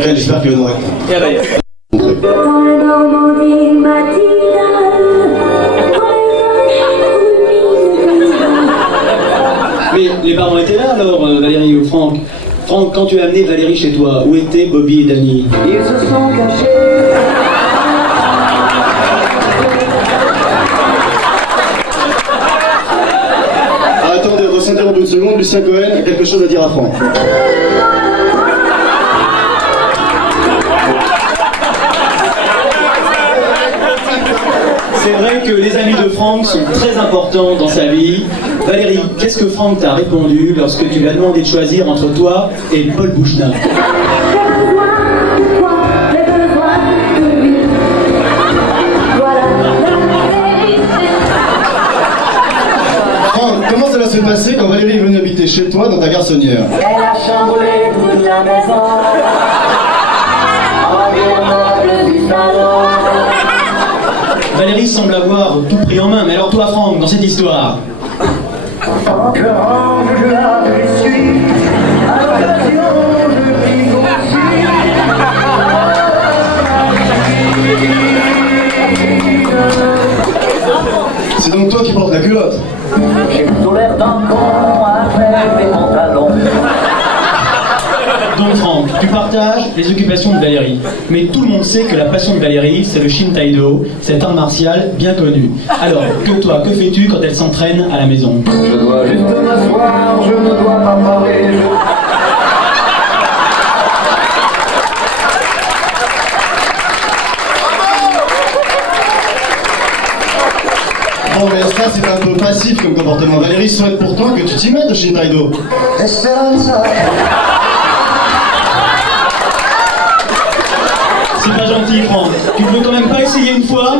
tout cas, j'espère qu'il y en aura. Mais les parents étaient là alors, Valérie ou Franck? Franck, quand tu as amené Valérie chez toi, où étaient Bobby et Danny? Ils se sont cachés. Ah, attendez, on va s'interrompre une seconde. Lucien Cohen a quelque chose à dire à Franck. C'est vrai que les amis de Franck sont très importants dans sa vie. Valérie, qu'est-ce que Franck t'a répondu lorsque tu lui as demandé de choisir entre toi et Paul Bouchnat? Franck, comment ça va se passer quand Valérie est venue habiter chez toi dans ta garçonnière? Elle a chamboulé toute la maison. Valérie semble avoir tout pris en main, mais alors toi Franck, dans cette histoire? C'est donc toi qui portes la culotte? J'ai plutôt l'air d'un con avec des pantalons. Donc Franck, tu partages les occupations de Valérie. Mais tout le monde sait que la passion de Valérie, c'est le Shin-Taïdo, cet art martial bien connu. Alors, que toi, que fais-tu quand elle s'entraîne à la maison? Je dois juste m'asseoir, je ne dois pas parler. Bon, mais ça, c'est un peu passif comme comportement. Valérie souhaite pourtant que tu t'y mettes au Shin-Taïdo. Esperanza. C'est pas gentil Franck. Tu veux quand même pas essayer une fois?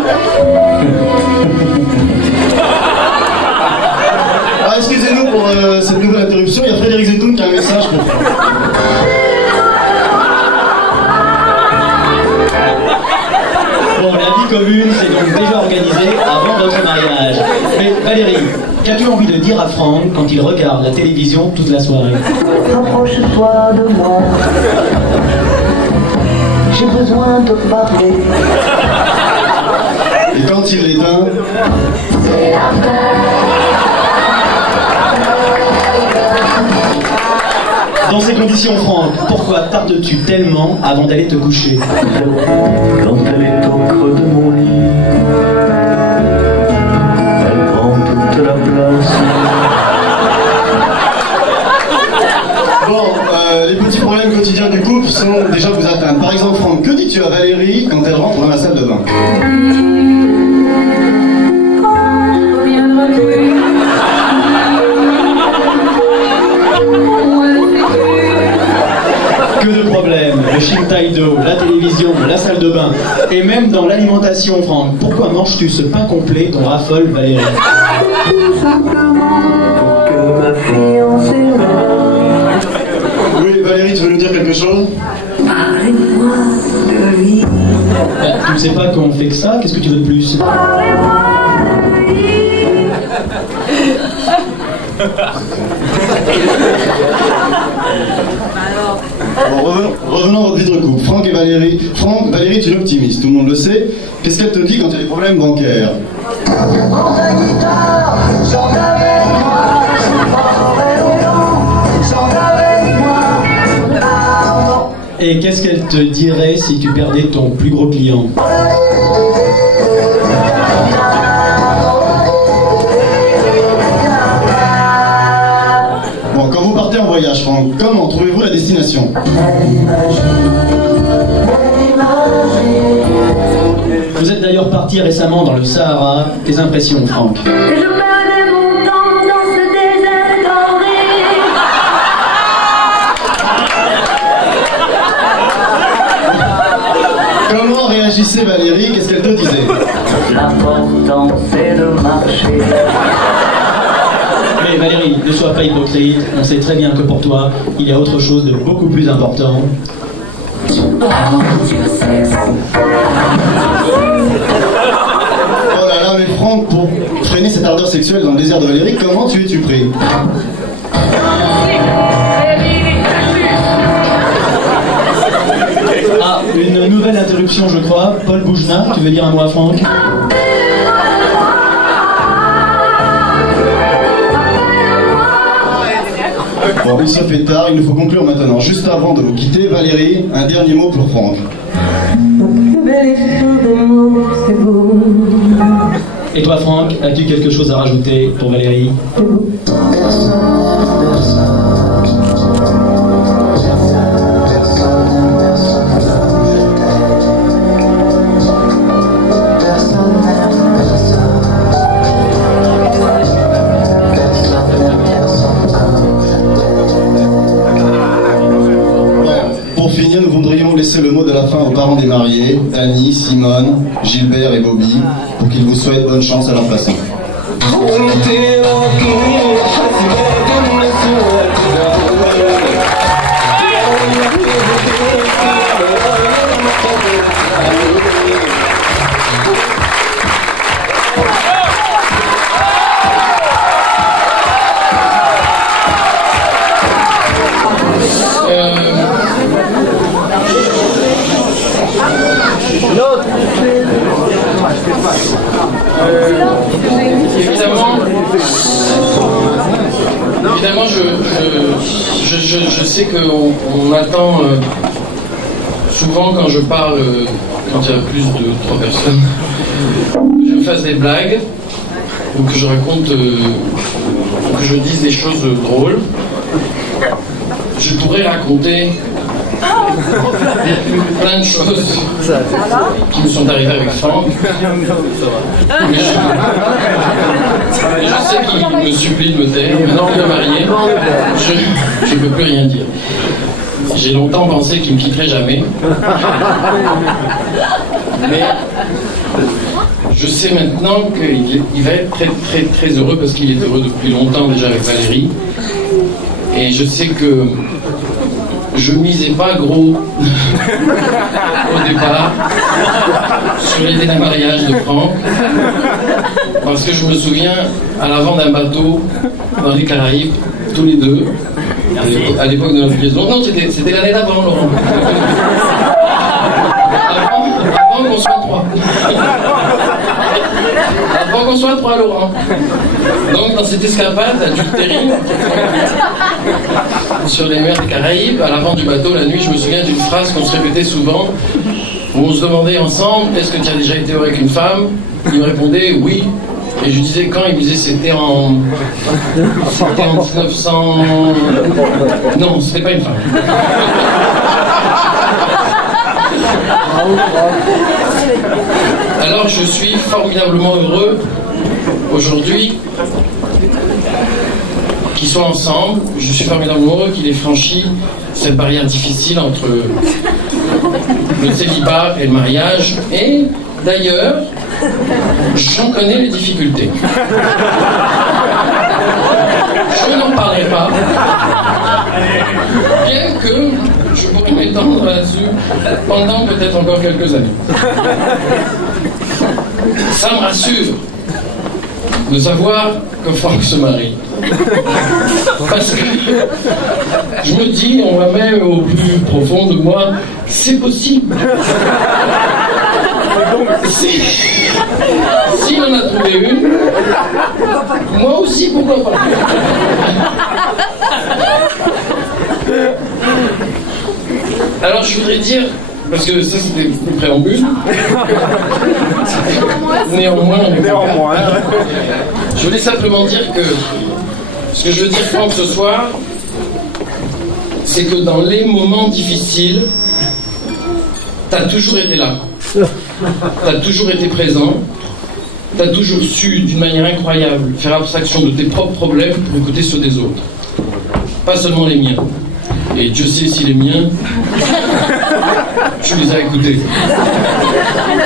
Ah, excusez-nous pour cette nouvelle interruption. Il y a Frédéric Zetoun qui a un message pour Franck. Bon, la vie commune, c'est donc déjà organisé avant votre mariage. Mais Valérie, qu'as-tu envie de dire à Franck quand il regarde la télévision toute la soirée? Rapproche-toi de moi. J'ai besoin de parler. Et quand il l'éteint, C'est la Dans ces conditions, Franck, pourquoi tardes-tu tellement avant d'aller te coucher? Quand elle est au creux de mon lit, elle prend toute la place. bon, les petits problèmes quotidiens du couple sont déjà vous atteindre. Par exemple, Franck, que dis-tu à Valérie quand elle rentre dans la salle de bain? Que de problèmes, le Shin-Taïdo, la télévision, la salle de bain, et même dans l'alimentation, Franck. Pourquoi manges-tu ce pain complet dont raffole Valérie? Oui, Valérie, tu veux nous dire quelque chose? Parlez-moi de vie. Tu ne sais pas qu'on fait que ça? Qu'est-ce que tu veux de plus? Bon, revenons à votre vie de couple. Franck et Valérie. Franck, Valérie est une optimiste, tout le monde le sait. Qu'est-ce qu'elle te dit quand il y a des problèmes bancaires? Prends ta guitare, chante avec moi. Chante avec moi. Pardon. Et qu'est-ce qu'elle te dirait si tu perdais ton plus gros client? Bon, quand vous partez en voyage, Franck, comment trouvez-vous la destination? Vous êtes d'ailleurs parti récemment dans le Sahara. Tes impressions, Franck? Je perdais mon temps dans ce désert doré. Comment réagissait Valérie? Qu'est-ce qu'elle te disait? L'important c'est de marcher. Mais Valérie, ne sois pas hypocrite. On sait très bien que pour toi, il y a autre chose de beaucoup plus important. Oh là là, mais Franck, pour freiner cette ardeur sexuelle dans le désert de Valérie, comment tu es-tu pris? Une nouvelle interruption, je crois. Paul Boujna, tu veux dire un mot à Franck? Bon, il se fait tard, il nous faut conclure maintenant. Juste avant de vous quitter, Valérie, un dernier mot pour Franck. Et toi, Franck, as-tu quelque chose à rajouter pour Valérie? Pour finir, nous voudrions laisser le mot de la fin aux parents des mariés, Annie, Simone, Gilbert et Bobby, pour qu'ils vous souhaitent bonne chance à leur façon. Évidemment, je sais qu'on attend souvent quand je parle, quand il y a plus de 3 personnes, que je fasse des blagues ou que je raconte, que je dise des choses drôles. Je pourrais raconter plein de choses qui me sont arrivées avec Franck. Mais je sais qu'il me supplie de me taire. Maintenant qu'il est marié, je ne peux plus rien dire. J'ai longtemps pensé qu'il ne me quitterait jamais. Mais je sais maintenant qu'il va être très très très heureux parce qu'il est heureux depuis longtemps déjà avec Valérie. Et je sais que je misais pas gros au départ sur l'idée d'un mariage de Franck, parce que je me souviens à l'avant d'un bateau dans les Caraïbes, tous les deux, à l'époque de notre liaison. Non, c'était l'année d'avant, Laurent. Avant qu'on soit 3. Avant qu'on soit 3, Laurent. Donc dans cette escapade adultérine sur les mers des Caraïbes, à l'avant du bateau la nuit, je me souviens d'une phrase qu'on se répétait souvent, où on se demandait ensemble: est-ce que tu as déjà été avec une femme? Il me répondait oui. Et je lui disais quand? Il me disait c'était en 1900. Non, c'était pas une femme. Alors je suis formidablement heureux aujourd'hui qu'ils soient ensemble. Je suis formidablement heureux qu'il ait franchi cette barrière difficile entre le célibat et le mariage. Et d'ailleurs, j'en connais les difficultés. Je n'en parlerai pas, bien que je pourrais m'étendre là-dessus pendant peut-être encore quelques années. Ça me rassure de savoir que Franck se marie. Parce que je me dis, on va même au plus profond de moi, c'est possible. Si on a trouvé une, moi aussi, pourquoi pas. Alors je voudrais dire, parce que ça c'était le préambule, néanmoins, je voulais simplement dire que ce que je veux dire, Franck, ce soir, c'est que dans les moments difficiles, t'as toujours été là. T'as toujours été présent. T'as toujours su, d'une manière incroyable, faire abstraction de tes propres problèmes pour écouter ceux des autres. Pas seulement les miens. Et Dieu sait si les miens, tu les as écoutés.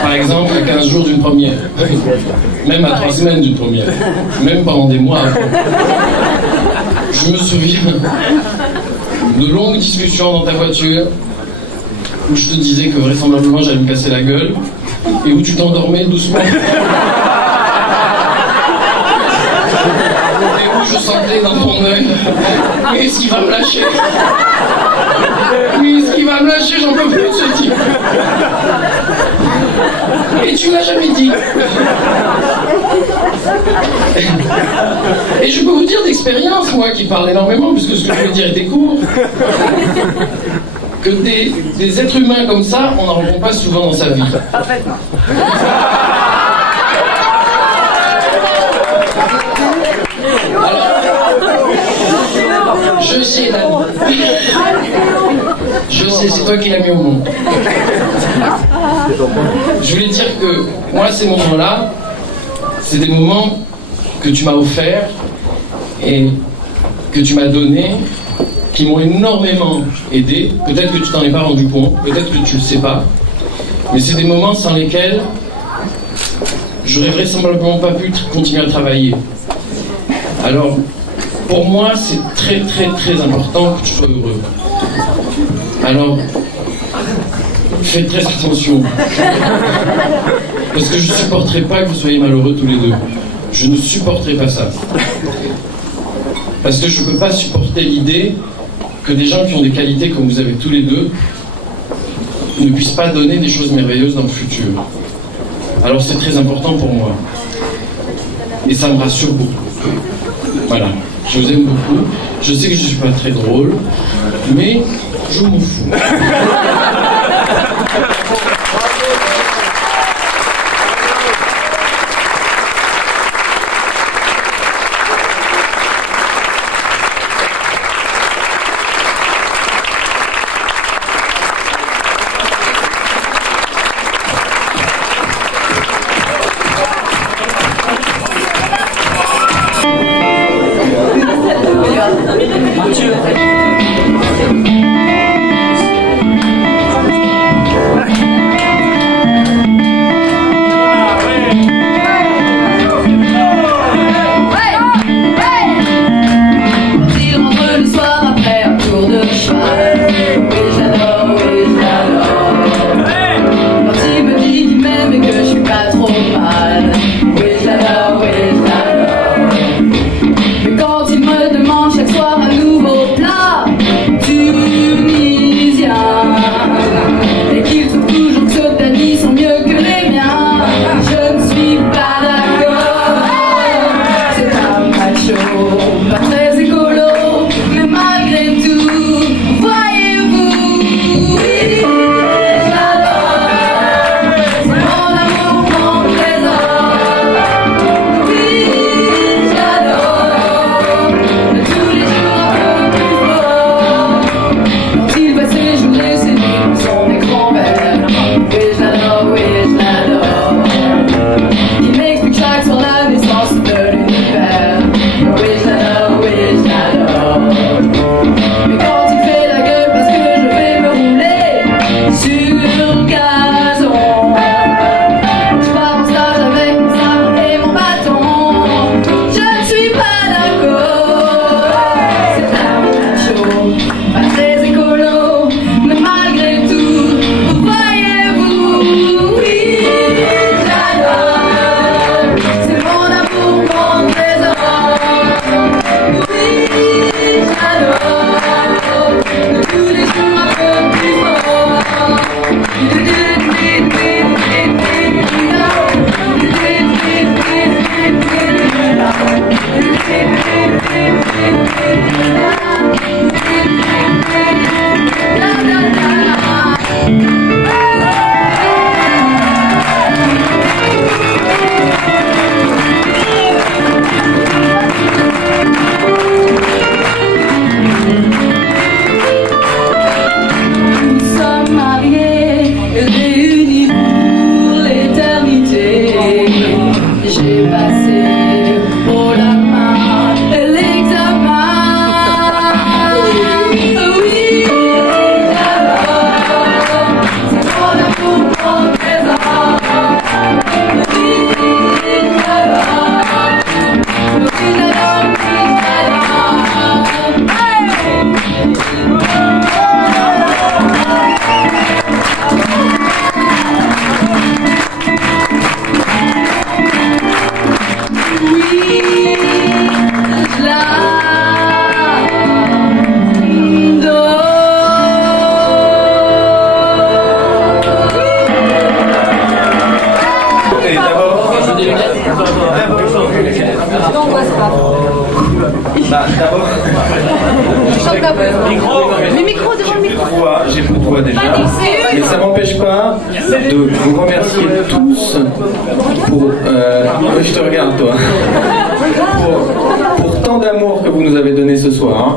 Par exemple, à 15 jours d'une première. Même à 3 semaines d'une première. Même pendant des mois après. Je me souviens de longues discussions dans ta voiture où je te disais que vraisemblablement j'allais me casser la gueule et où tu t'endormais doucement. Et où je sentais dans ton œil: mais est-ce qu'il va me lâcher? Mais est-ce qu'il va me lâcher? J'en peux plus de ce type. tu ne l'as jamais dit. Et je peux vous dire d'expérience, moi qui parle énormément, puisque ce que je veux dire était court, que des êtres humains comme ça, on n'en rencontre pas souvent dans sa vie. Parfaitement. Je sais, Dani. Je sais, c'est toi qui l'as mis au monde. Je voulais dire que moi, ces moments-là, c'est des moments que tu m'as offerts et que tu m'as donnés, qui m'ont énormément aidé. Peut-être que tu t'en es pas rendu compte, peut-être que tu le sais pas, mais c'est des moments sans lesquels j'aurais vraisemblablement pas pu continuer à travailler. Alors, pour moi, c'est très très très important que tu sois heureux. Alors, faites très attention. Parce que je ne supporterai pas que vous soyez malheureux tous les deux. Je ne supporterai pas ça. Parce que je ne peux pas supporter l'idée que des gens qui ont des qualités comme vous avez tous les deux ne puissent pas donner des choses merveilleuses dans le futur. Alors c'est très important pour moi. Et ça me rassure beaucoup. Voilà. Je vous aime beaucoup. Je sais que je ne suis pas très drôle, mais je m'en fous. Le micro devant le micro. J'ai plus de voix déjà. Mais ça m'empêche pas de vous remercier tous pour. Je te regarde, toi. Pour tant d'amour que vous nous avez donné ce soir.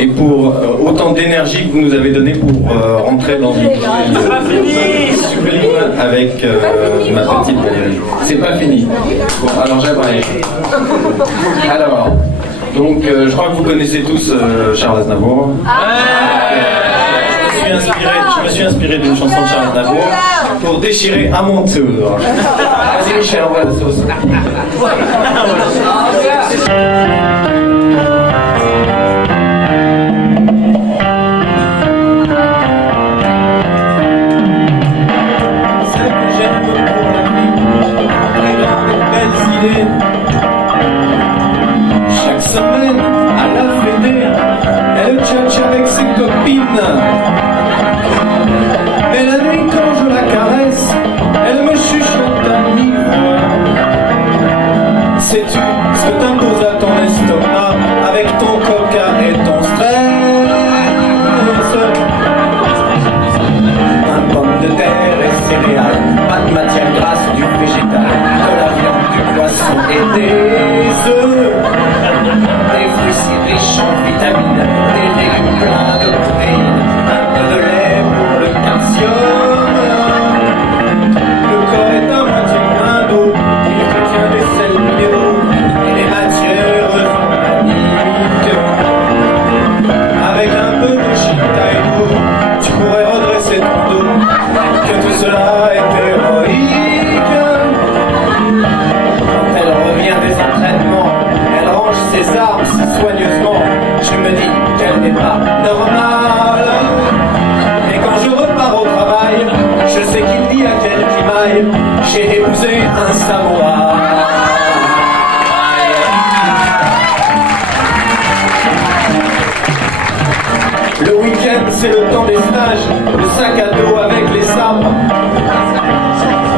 Et pour autant d'énergie que vous nous avez donné pour rentrer dans une sublime avec ma petite Valérie. C'est pas fini. Bon, alors j'aimerais. Alors, donc je crois que vous connaissez tous Charles Aznavour. Je me suis inspiré d'une chanson de Charles Aznavour pour déchirer à mon tour. Vas-y Michel, envoie la sauce. Chaque semaine, à la Fédé, elle tchatche avec ses copines. Mais la nuit, quand je la caresse, elle me chuchote à mi-voix. Sais-tu ce que t'imposes à ton estomac avec ton coca et ton stress? Un pomme de terre et céréales, pas de matière grasse, du végétal, de la viande, du poisson et des œufs. Des fruits si riches en vitamines, des légumes pleins de protéines, un peu de lait pour le calcium. Le corps est à moitié plein d'eau, il contient des sels minéraux et des matières organiques. Avec un peu de Shintaino, tu pourrais redresser ton dos, que tout cela est héroïque. Quand elle revient des entraînements, elle range ses armes si soigneusement. Je me dis qu'elle n'est pas normale. Et quand je repars au travail, je sais qu'il dit à quelques mailles, j'ai épousé un samouraï. Le week-end, c'est le temps des stages, le sac à dos avec les sabres.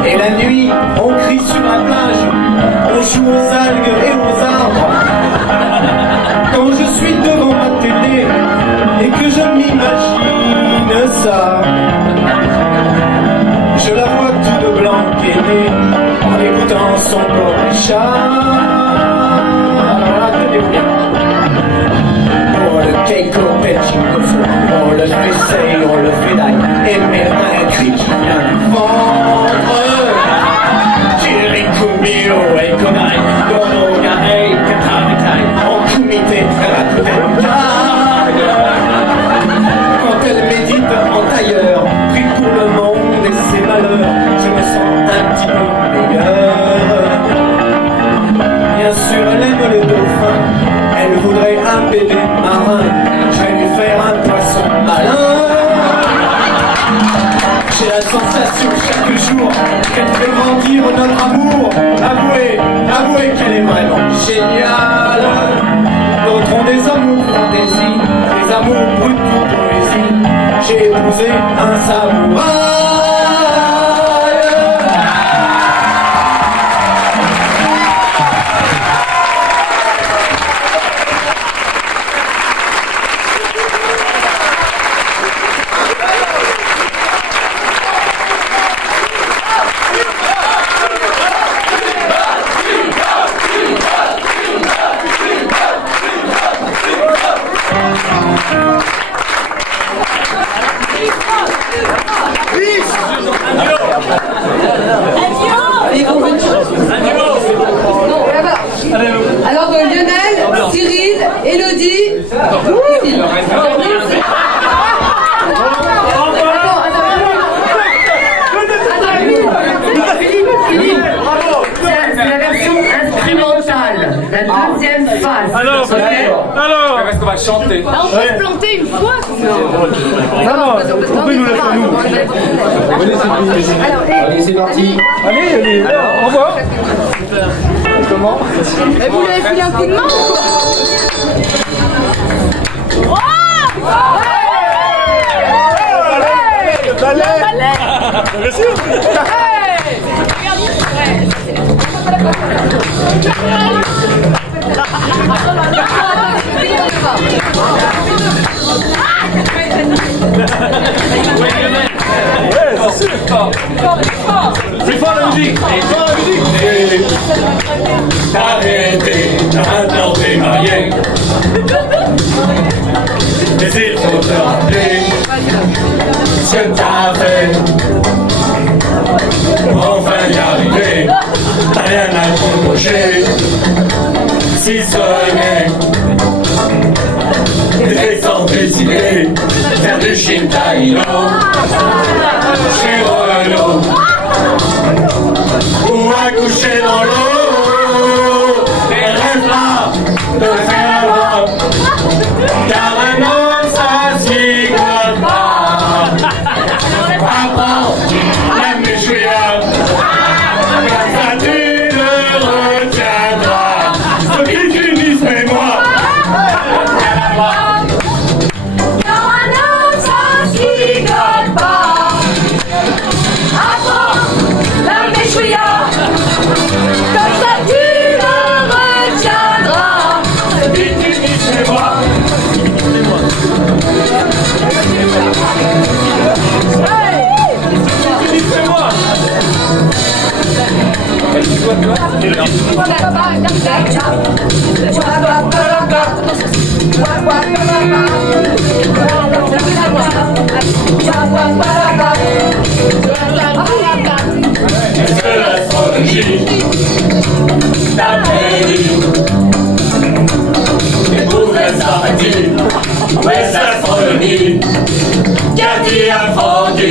Et la nuit, on crie sur la plage, on joue aux algues et aux arbres. Quand je suis devant ma télé et que je m'imagine ça, je la vois toute blanc gainée en écoutant son Koresha. Alors là, tenez-vous bien. Oh le Keiko Pechinkofu, on le fait say, on le fait die, et mes mains crient qui vient du ventre. Kirikumio et Konai, Gonoga et Katamitai, en kumite, quand elle médite en tailleur, pris pour le monde et ses malheurs, je me sens un petit peu meilleur. Bien sûr, elle aime le dauphin, elle voudrait un bébé marin, je vais lui faire un poisson malin. J'ai la sensation chaque jour qu'elle fait grandir notre amour. Avouez qu'elle est vraiment géniale. D'autres ont des amours fantaisie, des amours bruts pour poésie. J'ai épousé un samouraï. Alors Lionel, Cyril, Elodie, C'est la version instrumentale, la deuxième phase. Alors, est-ce qu'on va chanter? on peut se planter une fois. Non, vous pouvez nous la faire nous. Allez, c'est parti. Allez, au revoir. Comment? Et vous lui avez filé un coup de main ou quoi? Le ballet. Bien sûr. Plus fort la musique! Arrêtez d'implanter marié. Désir pour te rappeler ce que t'as fait. Pour enfin y arriver, t'as rien à reprocher. Si ce n'est des excentricités, faire du Shintailo chez Renault ou accoucher dans l'eau. Et rêve pas de faire un homme, car un homme ça s'y gomme pas. Apprends la méchouillade, car ça tu ne retiendras. Ce qui finisse mais moi. Car un homme ça s'y gomme pas. Apprends la méchouillade, comme ça tu le retiendras. Ce qui finisse mais moi. Est-ce que l'astrologie t'a prédit et pouvait s'arrêter? Où est l'astrologie qui a dit affronté?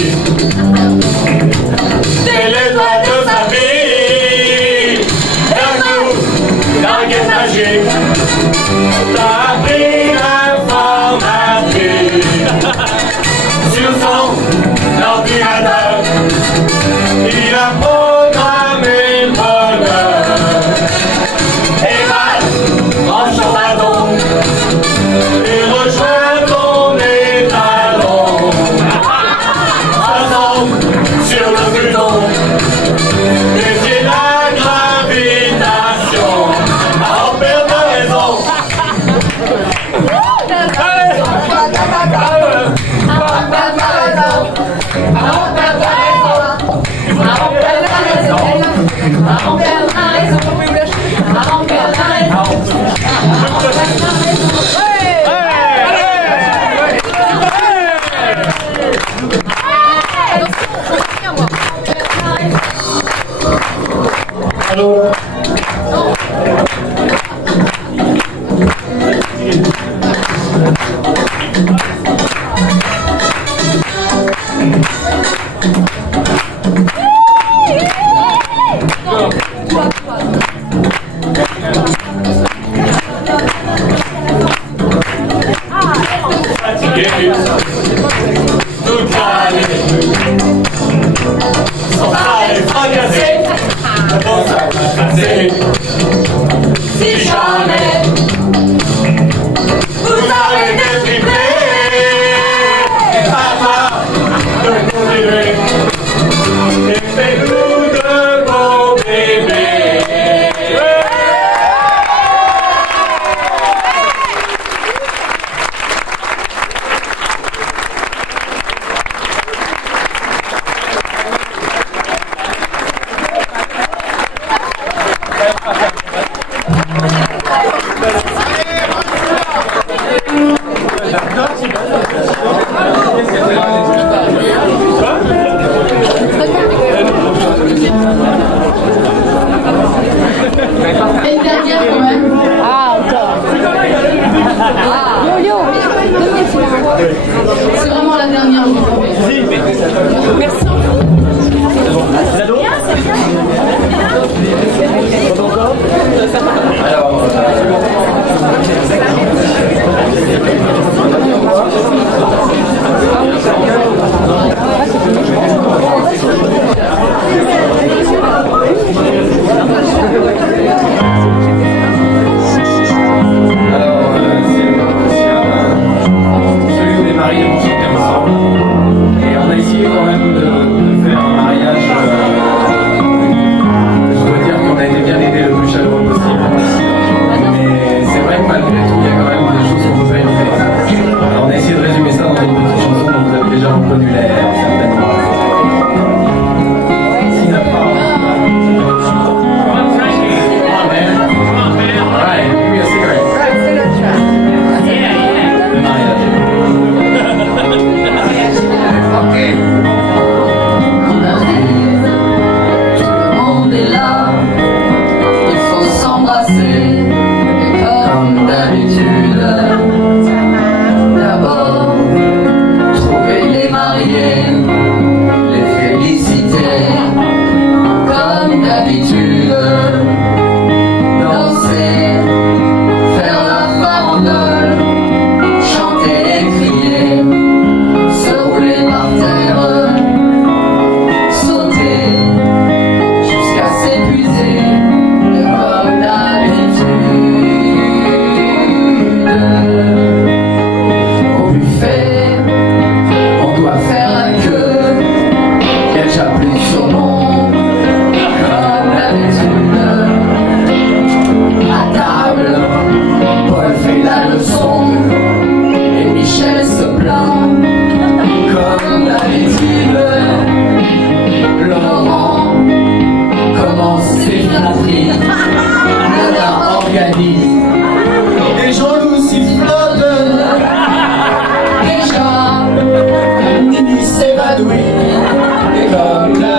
C'est les doigts de famille. D'un coup, dans le guet magique, t'as appris l'informatique. Sur son ordinateur, il a programmé le bonheur. Et mal, range ton bâton et rejoins ton étalon. Ensemble, sur le buton, défier la gravitation. À en perdre raison. Allora. Fatigué, toute l'année, sans arrêt fracassé, la danse a passé. Si jamais vous arrêtez de tripler, et papa de continuer. comme la